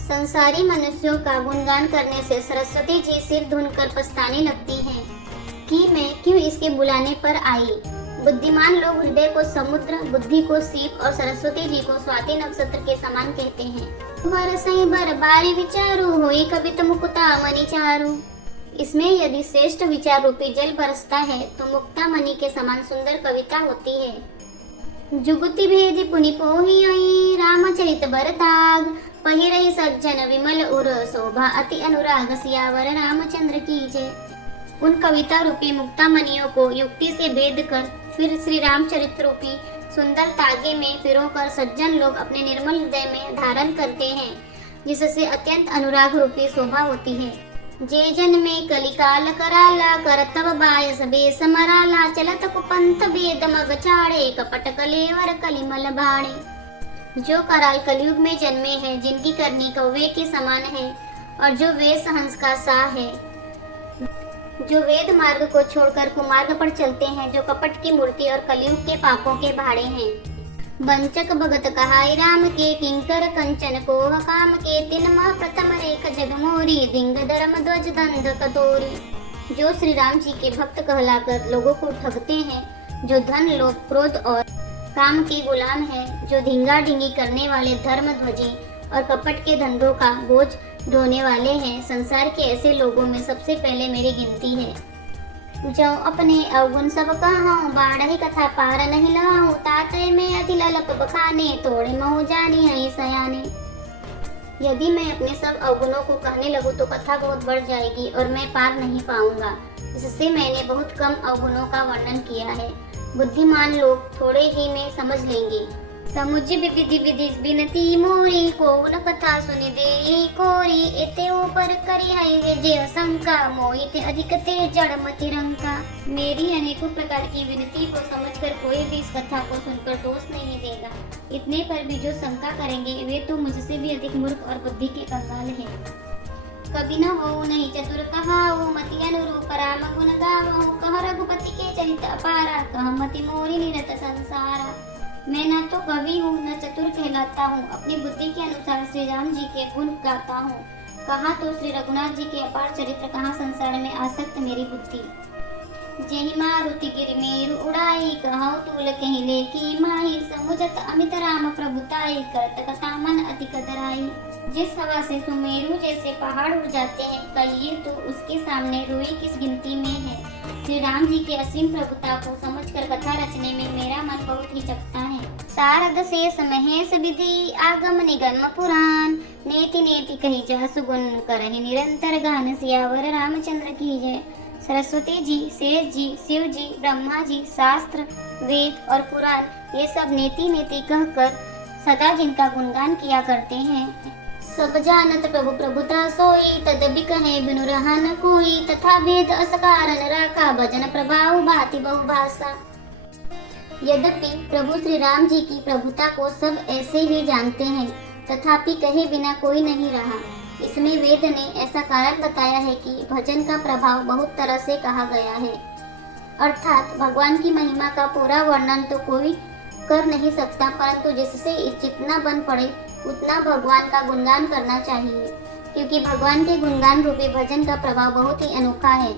संसारी मनुष्यों का गुणगान करने से सरस्वती जी सिर धुनकर पछताने लगती हैं कि मैं क्यों इसके बुलाने पर आई। बुद्धिमान लोग हृदय को समुद्र, बुद्धि को सीप और सरस्वती जी को स्वाति नक्षत्र के समान कहते हैं। बरसई बरबारी विचारू होई कवित मुक्ता मणि चारू। इसमें यदि श्रेष्ठ विचार रूपी जल बरसता है तो मुक्ता मणि के समान सुंदर कविता होती है। जुगति भेदी पुनि पोहि आई रामचरित बरताग पहिरहि सज्जन विमल उर शोभा अति अनुराग सियावर रामचंद्र की जय। उन कविता रूपी मुक्ता मणियों को युक्ति से भेद कर फिर श्री रामचरित रूपी सुंदर तागे में पिरोकर सज्जन लोग अपने निर्मल हृदय में धारण करते हैं, जिससे अत्यंत अनुराग रूपी शोभा होती है। जे जन में कलिकाल कराला करतव बाय सबे समराला चलत कुपंथ भेद मग छाड़े कपट कलेवर कलिमल भाड़े। जो कराल कलयुग में जन्मे हैं, जिनकी करनी कौवे के समान है और जो वेश हंस का सा है, जो वेद मार्ग को छोड़कर कुमार्ग पर चलते हैं, जो कपट की मूर्ति और कलयुग के पापों के भाड़े हैं। बंचक भगत कहाई राम के किंकर कंचन को काम के तिन मह प्रथम रेख जगमोरी दिंग धर्म ध्वज दंध कतोरी। जो श्री राम जी के भक्त कहलाकर लोगों को ठगते हैं, जो धन लोभ क्रोध और काम के गुलाम है, जो ढींगा ढींगी करने वाले धर्म ध्वजी और कपट के धंधों का बोझ ढोने वाले हैं, संसार के ऐसे लोगों में सबसे पहले मेरी गिनती है। जो अपने अवगुण सब कहूँ बाढ़ कथा पार नहीं लाऊं ताते में अति ललक बखाने तोड़े महु जानी है सयाने। यदि मैं अपने सब अवगुणों को कहने लगूं तो कथा बहुत बढ़ जाएगी और मैं पार नहीं पाऊंगा। इससे मैंने बहुत कम अवगुणों का वर्णन किया है। बुद्धिमान लोग थोड़े ही में समझ लेंगे। समुझ विधि विधि बिनती मोरी को न कथा सुनि दे कोरी एते ऊपर करी है जय शंका मोहित अधिक ते जड़ मति रंका। मेरी अनेकों प्रकार की विनती को समझकर कोई भी इस कथा को सुनकर दोष नहीं देगा। इतने पर भी जो शंका करेंगे वे तो मुझसे भी अधिक मूर्ख और बुद्धि के कंगाल हैं। कभी न हो नहीं चतुर कहाओ मति अनुरूप राम गुण गावो कह रघुपति के चरित अपारा कह मति मोरी निरत संसारा। मैं न तो कवि हूँ न चतुर कहलाता हूँ, अपनी बुद्धि के अनुसार श्री राम जी के गुण गाता हूँ। कहा तो श्री रघुनाथ जी के अपार चरित्र, कहाँ संसार में आसक्त मेरी बुद्धि। जय मारुति गिर मेरु उड़ाई कहो तूल कहले की माही समुझत अमित राम प्रभुताई करत कथा मन अति कदराई। जिस हवा से सुमेरु जैसे पहाड़ उड़ जाते हैं कहिए तो उसके सामने रुई किस गिनती में है। श्री राम जी के असीम प्रभुता को समझकर कथा रचने में मेरा मन बहुत ही जगता है। शारद शेष महेश विधि आगम निगम पुराण नेति नेति कही जा सुगुण करहि निरंतर गान सियावर रामचंद्र की जय। सरस्वती जी, शेष जी, शिव जी, ब्रह्मा जी, शास्त्र, वेद और पुराण ये सब नेति नेति कहकर सदा जिनका गुणगान किया करते हैं। सब जानत प्रभु प्रभुता सोई तदबि कहे बिनु रहा न कोई तथा भेद अस कारण राखा भजन प्रभाव भाति बहुभाषा। यद्यपि प्रभु श्री राम जी की प्रभुता को सब ऐसे ही जानते हैं तथापि कहे बिना कोई नहीं रहा। इसमें वेद ने ऐसा कारण बताया है कि भजन का प्रभाव बहुत तरह से कहा गया है। अर्थात भगवान की महिमा का पूरा वर्णन तो कोई कर नहीं सकता, परंतु जिससे जितना बन पड़े उतना भगवान का गुणगान करना चाहिए, क्योंकि भगवान के गुणगान रूपी भजन का प्रभाव बहुत ही अनोखा है।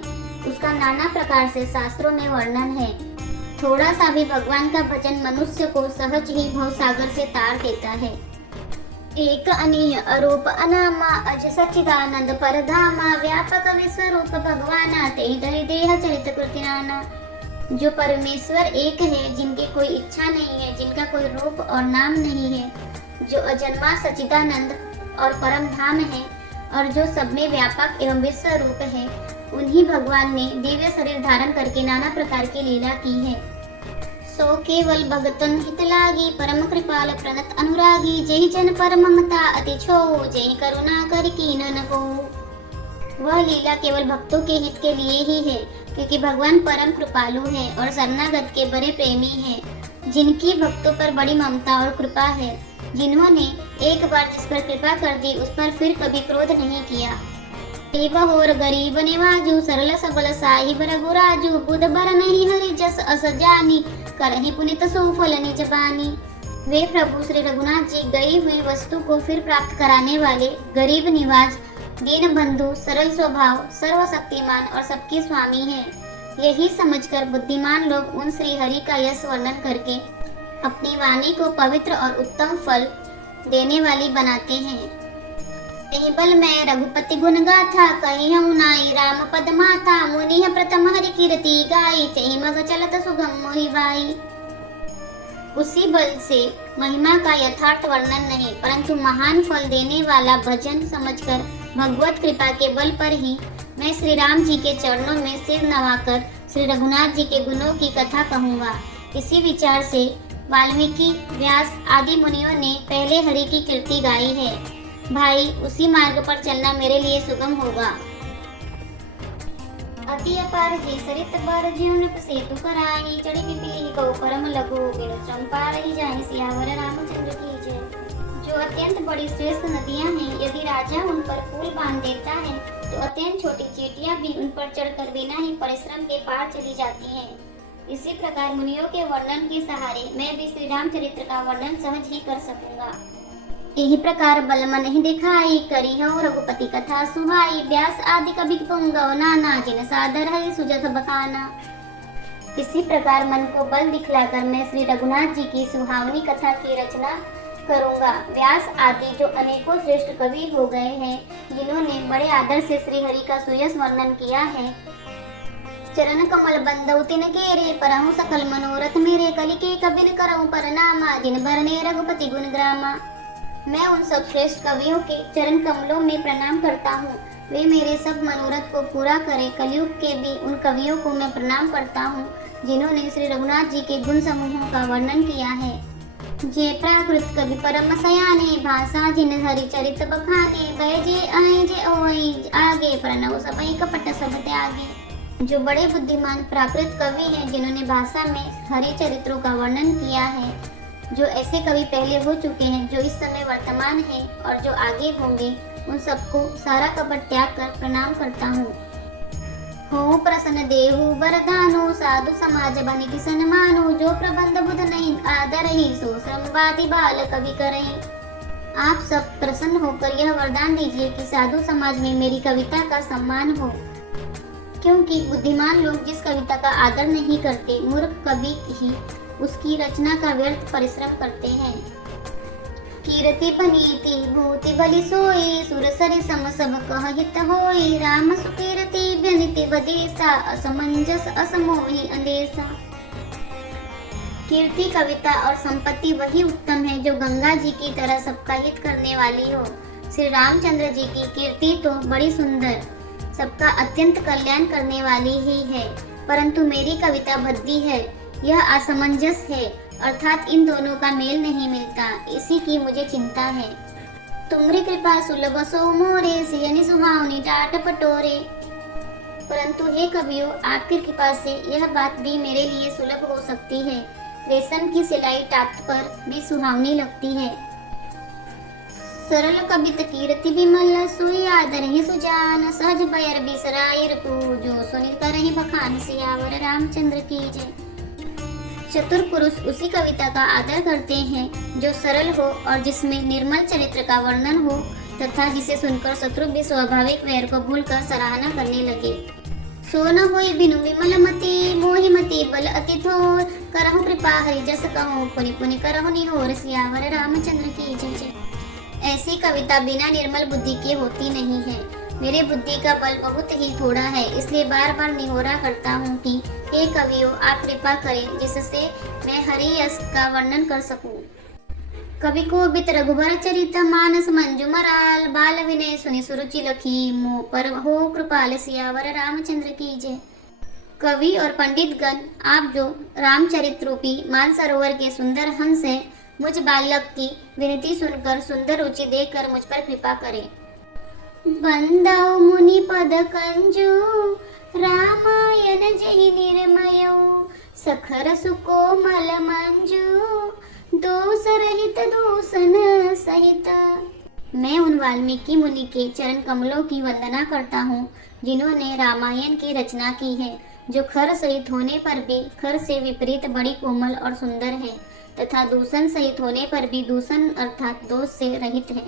उसका नाना प्रकार से शास्त्रों में वर्णन है। थोड़ा सा भी भगवान का भजन मनुष्य को सहज ही भवसागर से तार देता है। एक अनीय अरूप अनामा अज सच्चिदानंद परधामा व्यापक विश्वरूप भगवाना तेहि धरि देह चरित कृति नाना। जो परमेश्वर एक है, जिनकी कोई इच्छा नहीं है, जिनका कोई रूप और नाम नहीं है, जो अजन्मा सच्चिदानंद और परम धाम है और जो सब में व्यापक एवं विश्व रूप है, उन्हीं भगवान ने दिव्य शरीर धारण करके नाना प्रकार की लीला की है। सो केवल भगतन हित लागी परम कृपाल प्रणत अनुरागी जय जन पर ममता अति छो जय करुणा कर कीन न को। वह लीला केवल भक्तों के हित के लिए ही है, क्योंकि भगवान परम कृपालु है और शरणागत के बड़े प्रेमी हैं, जिनकी भक्तों पर बड़ी ममता और कृपा है, जिन्होंने एक बार जिस पर कृपा कर दी उस पर फिर कभी क्रोध नहीं किया। और गरीब निवाजू सरल सबल साहिब रघुराजू बुध बर नहीं हरि जस अस जानी करहि पुनित सुफल निज बानी। वे प्रभु श्री रघुनाथ जी गई हुई वस्तु को फिर प्राप्त कराने वाले, गरीब निवाज, दीन बंधु, सरल स्वभाव, सर्वशक्तिमान और सबके स्वामी हैं। यही समझकर बुद्धिमान लोग उन श्री हरि का यश वर्णन करके अपनी वाणी को पवित्र और उत्तम फल देने वाली बनाते हैं। यही बल मैं रघुपति गुण गाथा कही हूँ नाई राम पद माता मुनि प्रथम हरि कीर्ति गाई चही मग चलत सुगम मोहि बाई। उसी बल से महिमा का यथार्थ वर्णन नहीं, परंतु महान फल देने वाला भजन समझकर भगवत कृपा के बल पर ही मैं श्री राम जी के चरणों में सिर नवाकर श्री रघुनाथ जी के गुणों की कथा कहूँगा। इसी विचार से वाल्मीकि, व्यास आदि मुनियों ने पहले हरि की कीर्ति गाई है। भाई, उसी मार्ग पर चलना मेरे लिए सुगम होगा। अति अपार जे सरित बर जीवन सेतु कराई चढ़ी पिपीली को परम लघु बिनु श्रम पार ही जाए सियावर रामचंद्र की जय। जो अत्यंत बड़ी श्रेष्ठ नदियां हैं, यदि राजा उन पर पुल बांध देता है तो अत्यंत छोटी चींटियां भी उन पर चढ़कर बिना ही परिश्रम के पार चली जाती हैं। इसी प्रकार मुनियों के वर्णन के सहारे मैं भी श्री रामचरित्र का वर्णन सहज ही कर सकूंगा। यही प्रकार बल मन ही दिखाई करी हो रघुपति कथा सुहाई व्यास आदि कवि पुंगव नाना जिन सादर है सुजत बखाना। इसी प्रकार मन को बल दिखलाकर मैं श्री रघुनाथ जी की सुहावनी कथा की रचना करूंगा। व्यास आदि जो अनेकों श्रेष्ठ कवि हो गए हैं, जिन्होंने बड़े आदर से श्री हरि का सुयश वर्णन किया है, चरण कमल बंदौ तिन केरे, परहु सकल मनोरथ मेरे, कलिके कबिन करहु परनामा, जिन बरने रघुपति गुण ग्रामा। मैं उन सब श्रेष्ठ कवियों के चरण कमलों में प्रणाम करता हूँ, वे मेरे सब मनोरथ को पूरा करें। कलयुग के भी उन कवियों को मैं प्रणाम करता हूँ जिन्होंने श्री रघुनाथ जी के गुण समूहों का वर्णन किया है। जे प्राकृत कवि परम सयाने, भाषा जिन हरि चरित बखाने, भय जे अहि जे ओहि आगे, प्रणव सबई कपट सब त्यागे। जो बड़े बुद्धिमान प्राकृत कवि हैं जिन्होंने भाषा में हरि चरित्रों का वर्णन किया है, जो ऐसे कवि पहले हो चुके हैं, जो इस समय वर्तमान हैं और जो आगे होंगे, उन सबको सारा कपट त्याग कर प्रणाम करता हूँ। हो प्रसन्न देहु वरदानु, साधु समाज बनिति सन्मानु, जो प्रबंध बुध नहीं आदर ही, सो श्रमवादी बाल कवि करें। आप सब प्रसन्न होकर यह वरदान दीजिए कि साधु समाज में मेरी कविता का सम्मान हो, क्योंकि बुद्धिमान लोग जिस कविता का आदर नहीं करते, मूर्ख कवि ही उसकी रचना का व्यर्थ परिश्रम करते हैं। कीर्ति पनीति भूति बलि सोई, सुर सरि सम सब कह हित होई, राम सुकीर्ति व्यनिति बदेसा, असमंजस असमोहि अंदेसा। कीर्ति, कविता और संपत्ति वही उत्तम है जो गंगा जी की तरह सबका हित करने वाली हो। श्री रामचंद्र जी की कीर्ति तो बड़ी सुंदर, सबका अत्यंत कल्याण करने वाली ही है, परंतु मेरी कविता भद्दी है, यह असमंजस है, अर्थात इन दोनों का मेल नहीं मिलता, इसी की मुझे चिंता है। तुमरी कृपा सुलभ सो मोरे, सियनि सुहावनी टाट पटोरे। परंतु हे कवियों, आपकी कृपा से यह बात भी मेरे लिए सुलभ हो सकती है। रेशम की सिलाई टाट पर भी सुहावनी लगती है। सरल कवित कीर्ति विमल, सुई आदर ही सुजान, सहज बयर बिसराय रिपु, जो सुनि करहि बखान, सियावर रामचंद्र की जय। चतुर पुरुष उसी कविता का आदर करते हैं जो सरल हो और जिसमें निर्मल चरित्र का वर्णन हो, तथा जिसे सुनकर शत्रु भी स्वाभाविक वैर को भूलकर सराहना करने लगे। सो न होई बिनु विमल मति, मोहि मति बल अति थोर, करहु कृपा हरि जस कहूँ, पुनि पुनि करहु निहोर, सियावर रामचंद्र की जय। ऐसी कविता बिना निर्मल बुद्धि के होती नहीं है। मेरे बुद्धि का बल बहुत ही थोड़ा है, इसलिए बार बार निहोरा करता हूँ कि हे कवियों, आप कृपा करें जिससे मैं हरि यश का वर्णन कर सकूं। कवि को बित रघुबर चरित, मानस मंजु मराल, बाल विनय सुनि सुरुचि लखी, मोह पर हो कृपाल, सियावर रामचंद्र की जय। कवि और पंडित गण, आप जो रामचरित रूपी मानसरोवर के सुंदर हंस है, मुझ बालक की विनती सुनकर सुंदर रुचि देखकर मुझ पर कृपा करें। बंदौ मुनि पद कंजु, रामायण जहि निर्मयो, सखर सुकोमल मंजु, दोष रहित दूषण सहित। मैं उन वाल्मीकि मुनि के चरण कमलों की वंदना करता हूँ जिन्होंने रामायण की रचना की है, जो खर सहित होने पर भी खर से विपरीत बड़ी कोमल और सुंदर है, तथा दूषण सहित होने पर भी दूषण अर्थात दोष से रहित है।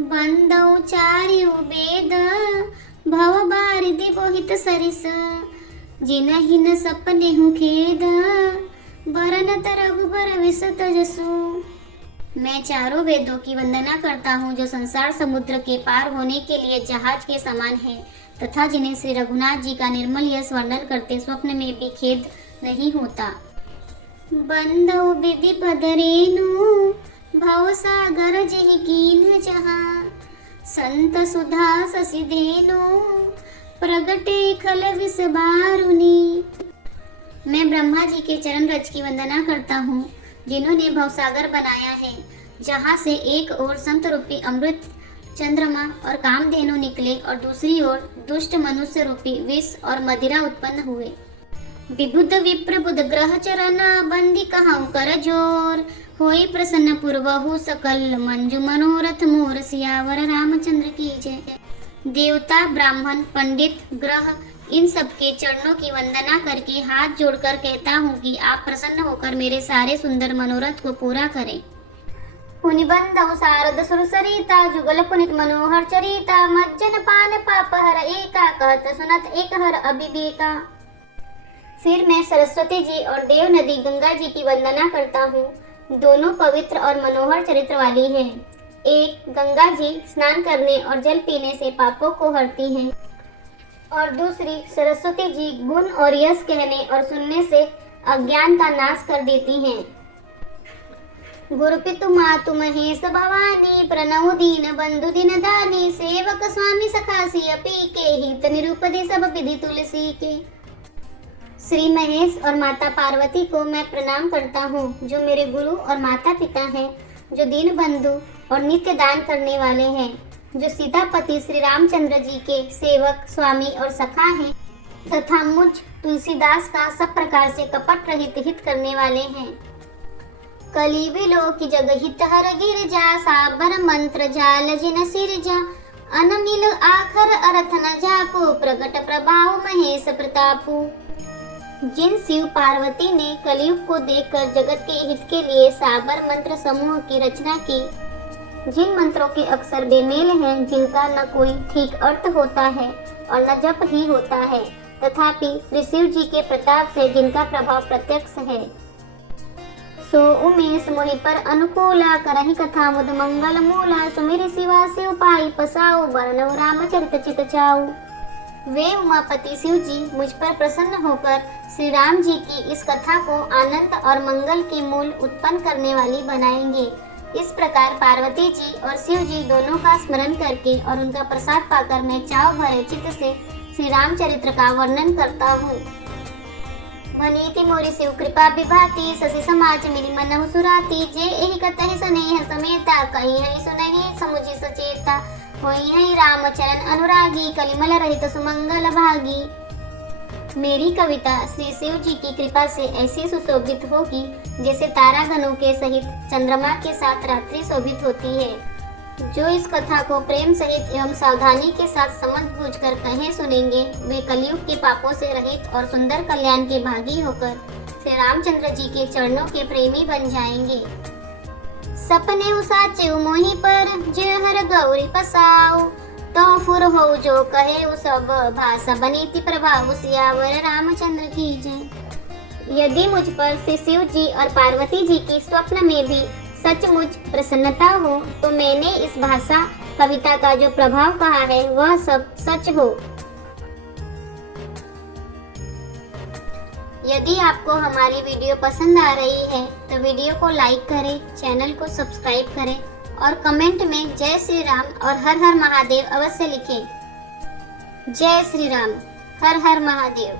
बंदौ चार्यु वेद, भव बारिधि बोहित सरिस, जिनहि न सपनेहु खेद, बरनत रघुबर विष तजसु। मैं चारों वेदों की वंदना करता हूँ जो संसार समुद्र के पार होने के लिए जहाज के समान है, तथा जिन्हें श्री रघुनाथ जी का निर्मल यश वर्णन करते स्वप्न में भी खेद नहीं होता। बंदौ विधि पद रेणु, भव सागर जहि कीन्ह जहाँ, संत सुधा शशि धेनु, प्रगटे खल विष बारुनी। मैं ब्रह्मा जी के चरण रज की वंदना करता हूँ जिन्होंने भवसागर बनाया है, जहाँ से एक ओर संत रूपी अमृत चंद्रमा और कामधेनु निकले और दूसरी ओर दुष्ट मनुष्य रूपी विष और मदिरा उत्पन्न हुए। विबुध विप्र बुध ग्रह चरण, बंदी कहूँ कर जोर, होई प्रसन्न पूर्वहु सकल, मंजु मनोरथ मोर, सियावर रामचंद्र की जय। देवता, ब्राह्मण, पंडित, ग्रह, इन सब के चरणों की वंदना करके हाथ जोड़कर कहता हूँ कि आप प्रसन्न होकर मेरे सारे सुंदर मनोरथ को पूरा करें। पुनि बंधौ शारद सुर सरिता, जुगल पुनित मनोहर चरिता, मज्जन पान पाप हर एका, कहत सुनत एक हर अभिवेका। फिर मैं सरस्वती जी और देव नदी गंगा जी की वंदना करता हूँ, दोनों पवित्र और मनोहर चरित्र वाली हैं। एक गंगा जी स्नान करने और जल पीने से पापों को हरती हैं, और दूसरी सरस्वती जी गुण और यश कहने और सुनने से अज्ञान का नाश कर देती हैं। गुरु पितु मातु महेश भवानी प्रणव दीन बंधु दिन दानी सेवक स्वामी सखासी अपी के हित निरूपदे सब विधि तुलसी के। श्री महेश और माता पार्वती को मैं प्रणाम करता हूँ, जो मेरे गुरु और माता पिता हैं, जो दीन बंधु और नित्य दान करने वाले हैं, जो सीतापति श्री रामचंद्र जी के सेवक स्वामी और सखा हैं, तथा मुझ तुलसीदास का सब प्रकार से कपट रहित हित करने वाले हैं। कली विलोक जग हित हर गिरजा साबर मंत्र जाल जिन सिरजा अनमिल आखर अर्थ न जापो प्रगट प्रभाव महेश प्रतापु। जिन शिव पार्वती ने कलयुग को देखकर जगत के हित के लिए साबर मंत्र समूह की रचना की, जिन मंत्रों के अक्षर बेमेल हैं, जिनका न कोई ठीक अर्थ होता है और न जप ही होता है, तथापि श्री शिव जी के प्रताप से जिनका प्रभाव प्रत्यक्ष है, सो उमेश मोहि पर अनुकूला करहि कथा मुद मंगल मूला सुमिर शिवा शिव पाई पसाओ बरनव रामचरित चित चाऊ। वे उमापति शिव जी मुझ पर प्रसन्न होकर श्री राम जी की इस कथा को आनंद और मंगल के मूल उत्पन्न करने वाली बनाएंगे। इस प्रकार पार्वती जी और शिव जी दोनों का स्मरण करके और उनका प्रसाद पाकर मैं चाव भरे चित्त से श्री रामचरित्र का वर्णन करता हूँ। भनीति मोरी शिव कृपा विभाती शशि समाज मेरी मनहु सुराती जे एहि कतहि स्नेह समेता कही है सुनहि समुझि सचेता होई है राम चरण अनुरागी कलिमल रहित सुमंगल भागी। मेरी कविता श्री शिव जी की कृपा से ऐसी सुशोभित होगी जैसे तारागणों के सहित चंद्रमा के साथ रात्रि शोभित होती है। जो इस कथा को प्रेम सहित एवं सावधानी के साथ समझ बूझ कर कहें सुनेंगे, वे कलयुग के पापों से रहित और सुंदर कल्याण के भागी होकर श्री रामचंद्र जी के चरणों के प्रेमी बन जाएंगे। सपने साचे मोहि पर जे हर गौरी पसाओ तो फुर हो जो कहे उ सब भाषा बनीति प्रभाव सियावर रामचंद्र की जय। यदि मुझ पर श्री शिव जी और पार्वती जी की स्वप्न में भी सचमुच प्रसन्नता हो तो मैंने इस भाषा कविता का जो प्रभाव कहा है वह सब सच हो। यदि आपको हमारी वीडियो पसंद आ रही है तो वीडियो को लाइक करें, चैनल को सब्सक्राइब करें और कमेंट में जय श्री राम और हर हर महादेव अवश्य लिखें। जय श्री राम, हर हर महादेव।